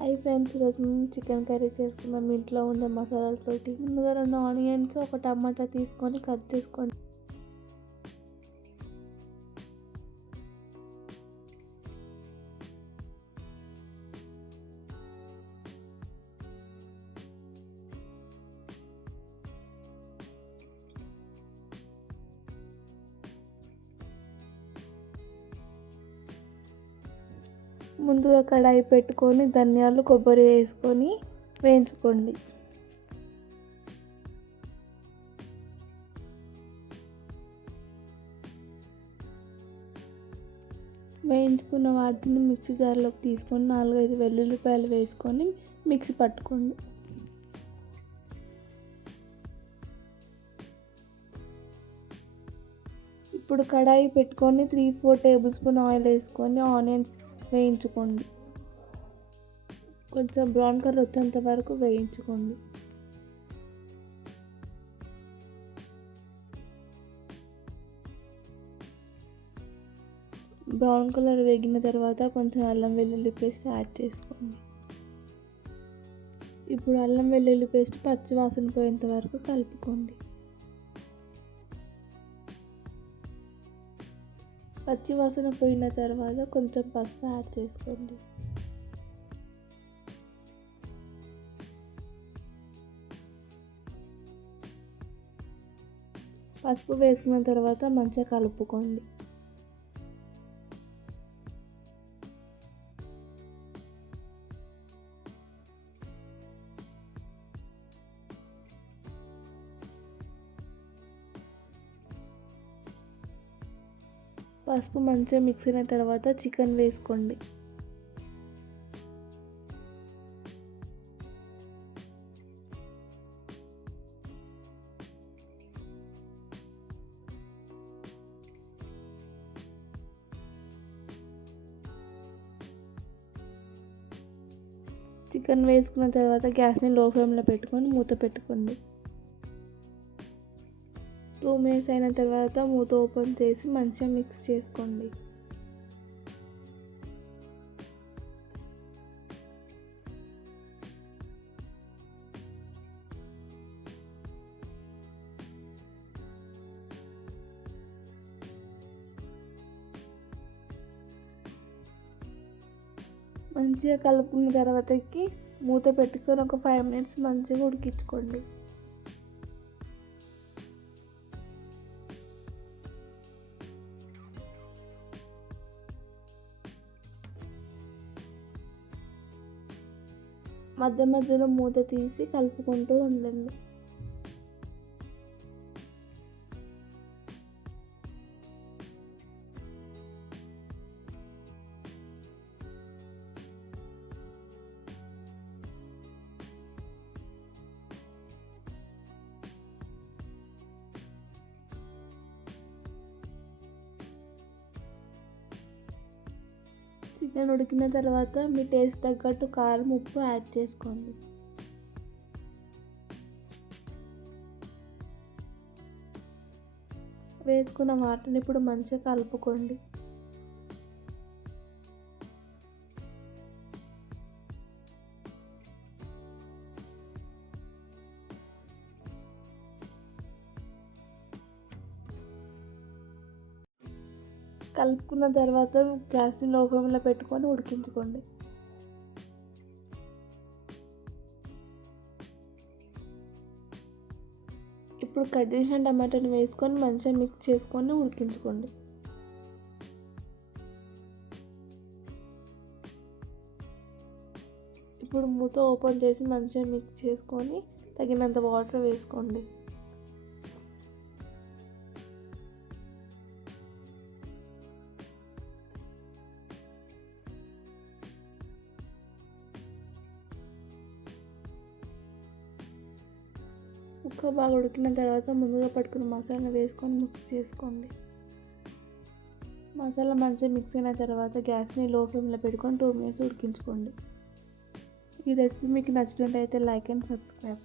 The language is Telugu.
హాయ్ ఫ్రెండ్స్, ఈరోజు మేము చికెన్ కర్రీ చేసుకుందాం ఇంట్లో ఉండే మసాలాలతోటి. ముందుగా 2 ఆనియన్స్, ఒక టమాటా తీసుకొని కట్ చేసుకోండి. ముందుగా కడాయి పెట్టుకొని ధనియాలు, కొబ్బరి వేసుకొని వేయించుకోండి. వేయించుకున్న వాటిని మిక్సీ జార్లోకి తీసుకొని 4-5 వెల్లుల్లిపాయలు వేసుకొని మిక్సీ పట్టుకోండి. ఇప్పుడు కడాయి పెట్టుకొని 3-4 టేబుల్ స్పూన్ ఆయిల్ వేసుకొని ఆనియన్స్ వేయించుకోండి. కొంచెం బ్రౌన్ కలర్ వచ్చేంత వరకు వేయించుకోండి. బ్రౌన్ కలర్ వేగిన తర్వాత కొంచెం అల్లం వెల్లుల్లి పేస్ట్ యాడ్ చేసుకోండి. ఇప్పుడు అల్లం వెల్లుల్లి పేస్ట్ పచ్చి వాసన పోయేంత వరకు కలుపుకోండి. పచ్చి వాసన పోయిన తర్వాత కొంచెం పసుపు యాడ్ చేసుకోండి. పసుపు వేసుకున్న తర్వాత మంచిగా కలుపుకోండి. పసుపు మంచిగా మిక్స్ అయిన తర్వాత చికెన్ వేసుకోండి. చికెన్ వేసుకున్న తర్వాత గ్యాస్ని లో ఫ్లేమ్లో పెట్టుకొని మూత పెట్టుకోండి. 2 మినిట్స్ అయిన తర్వాత మూత ఓపెన్ చేసి మంచిగా మిక్స్ చేసుకోండి. మంచిగా కలుపుకున్న తర్వాతకి మూత పెట్టుకొని ఒక 5 మినిట్స్ మంచిగా ఉడికించుకోండి. మధ్య మధ్యలో మూత తీసి కలుపుకుంటూ ఉండండి. చికెన్ ఉడికిన తర్వాత మీ టేస్ట్ తగ్గట్టు కారం, ఉప్పు యాడ్ చేసుకోండి. వేసుకున్న వాటిని ఇప్పుడు మంచిగా కలుపుకోండి. కలుపుకున్న తర్వాత గ్యాస్ని లో ఫ్లేమ్లో పెట్టుకొని ఉడికించుకోండి. ఇప్పుడు కట్ చేసిన టమాటాని వేసుకొని మంచిగా మిక్స్ చేసుకొని ఉడికించుకోండి. ఇప్పుడు మూత ఓపెన్ చేసి మంచిగా మిక్స్ చేసుకొని తగినంత వాటర్ వేసుకోండి. ముక్క బాగా ఉడికిన తర్వాత ముందుగా పట్టుకున్న మసాలా వేసుకొని మిక్స్ చేసుకోండి. మసాలా మంచిగా మిక్స్ అయిన తర్వాత గ్యాస్ని లో ఫ్లేమ్లో పెట్టుకొని 2 మినిట్స్ ఉడికించుకోండి. ఈ రెసిపీ మీకు నచ్చినట్లయితే లైక్ అండ్ సబ్స్క్రైబ్.